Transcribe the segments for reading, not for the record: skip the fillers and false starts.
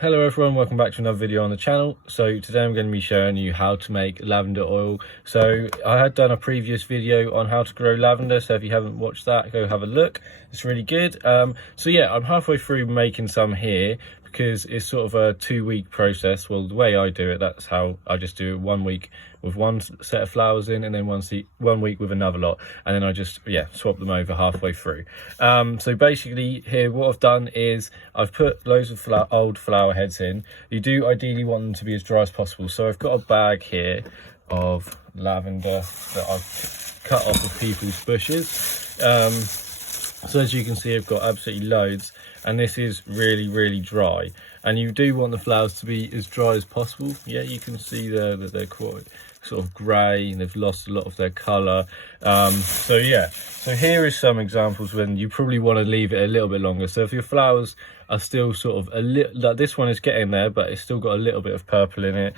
Hello everyone, welcome back to another video on the channel. So today I'm going to be showing you how to make lavender oil. So I had done a previous video on how to grow lavender, so if you haven't watched that, go have a look. It's really good. So yeah, I'm halfway through making some here because it's sort of a 2-week process. Well, the way I do it, that's how I just do it 1 week with one set of flowers in, and then 1 week with another lot, and then I just swap them over halfway through. So basically here what I've done is I've put loads of old flower heads in. You do ideally want them to be as dry as possible, so I've got a bag here of lavender that I've cut off of people's bushes. So as you can see, I've got absolutely loads, and this is really dry, and you do want the flowers to be as dry as possible. Yeah, you can see there that they're quite sort of grey and they've lost a lot of their colour. So yeah, so here is some examples when you probably want to leave it a little bit longer. So if your flowers are still sort of a little, like this one is getting there, but it's still got a little bit of purple in it.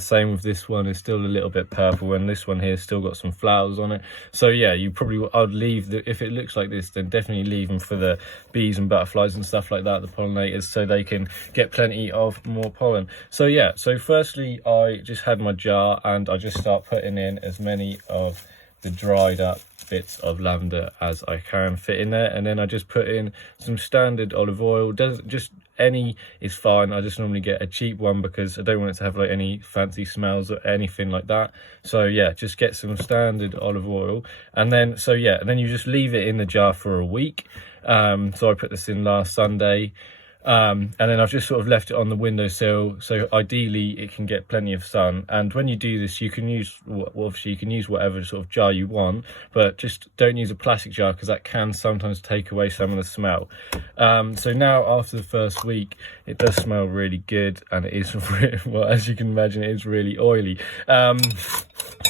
Same with this one, is still a little bit purple, and this one here still got some flowers on it. So yeah, you probably, I'd leave if it looks like this, then definitely leave them for the bees and butterflies and stuff like that, the pollinators, so they can get plenty of more pollen. So yeah, so firstly I just had my jar and I just start putting in as many of the dried up bits of lavender as I can fit in there, and then I just put in some standard olive oil. Just any is fine. I just normally get a cheap one because I don't want it to have like any fancy smells or anything like that. So yeah, just get some standard olive oil, and then and then you just leave it in the jar for a week. So I put this in last Sunday. And then I've just sort of left it on the windowsill, so ideally it can get plenty of sun. And when you do this, you can use, well, obviously you can use whatever sort of jar you want, but just don't use a plastic jar because that can sometimes take away some of the smell. So now after the first week, it does smell really good, and it is well, as you can imagine, it is really oily. So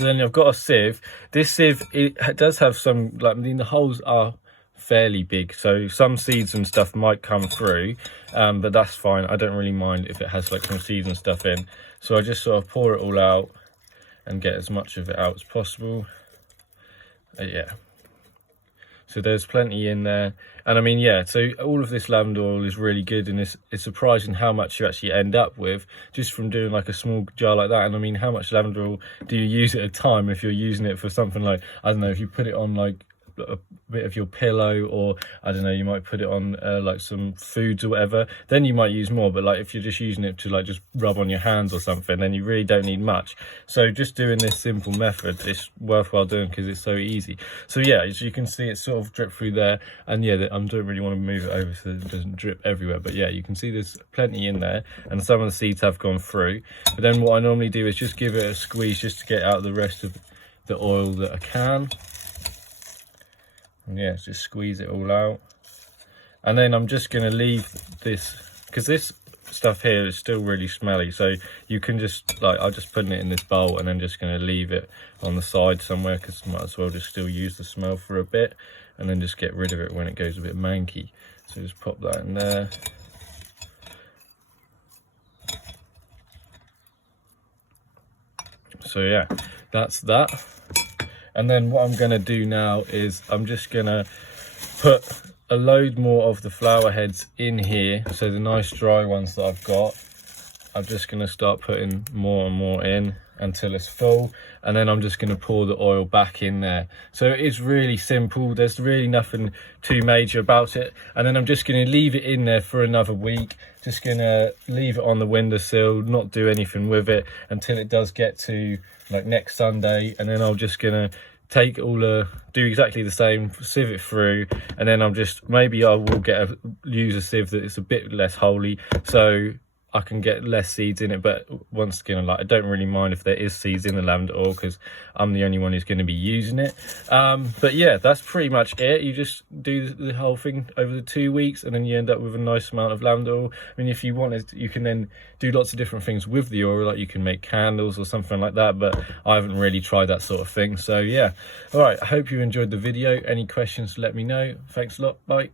then I've got a sieve. This sieve, it does have some, like, I mean, the holes are fairly big, so some seeds and stuff might come through, but that's fine. I don't really mind if it has like some seeds and stuff in. So I just sort of pour it all out and get as much of it out as possible. Yeah, so there's plenty in there, and I mean, yeah, so all of this lavender oil is really good, and it's surprising how much you actually end up with just from doing like a small jar like that. And I mean, how much lavender oil do you use at a time if you're using it for something like, I don't know, if you put it on like a bit of your pillow, or I don't know, you might put it on like some foods or whatever, then you might use more. But like if you're just using it to like just rub on your hands or something, then you really don't need much. So just doing this simple method is worthwhile doing because it's so easy. So yeah, as you can see, it's sort of drip through there, and yeah, I don't really want to move it over so it doesn't drip everywhere, but yeah, you can see there's plenty in there, and some of the seeds have gone through. But then what I normally do is just give it a squeeze just to get out the rest of the oil that I can. And yeah, just squeeze it all out, and then I'm just going to leave this, because this stuff here is still really smelly, so you can just, like, I'm just putting it in this bowl and then just going to leave it on the side somewhere, because might as well just still use the smell for a bit, and then just get rid of it when it goes a bit manky. So just pop that in there. So yeah, that's that. And then what I'm going to do now is I'm just going to put a load more of the flower heads in here. So the nice dry ones that I've got, I'm just going to start putting more and more in until it's full, and then I'm just going to pour the oil back in there. So it's really simple, there's really nothing too major about it. And then I'm just going to leave it in there for another week, just going to leave it on the windowsill, not do anything with it until it does get to like next Sunday, and then I'm just going to take do exactly the same, sieve it through, and then I'm just, maybe I will use a sieve that is a bit less holy, so I can get less seeds in it. But once again, like, I don't really mind if there is seeds in the lavender oil because I'm the only one who's going to be using it. But yeah, that's pretty much it. You just do the whole thing over the 2 weeks, and then you end up with a nice amount of lavender oil. I mean, if you wanted, you can then do lots of different things with the oil, like you can make candles or something like that, but I haven't really tried that sort of thing. So yeah, all right, I hope you enjoyed the video. Any questions, let me know. Thanks a lot. Bye.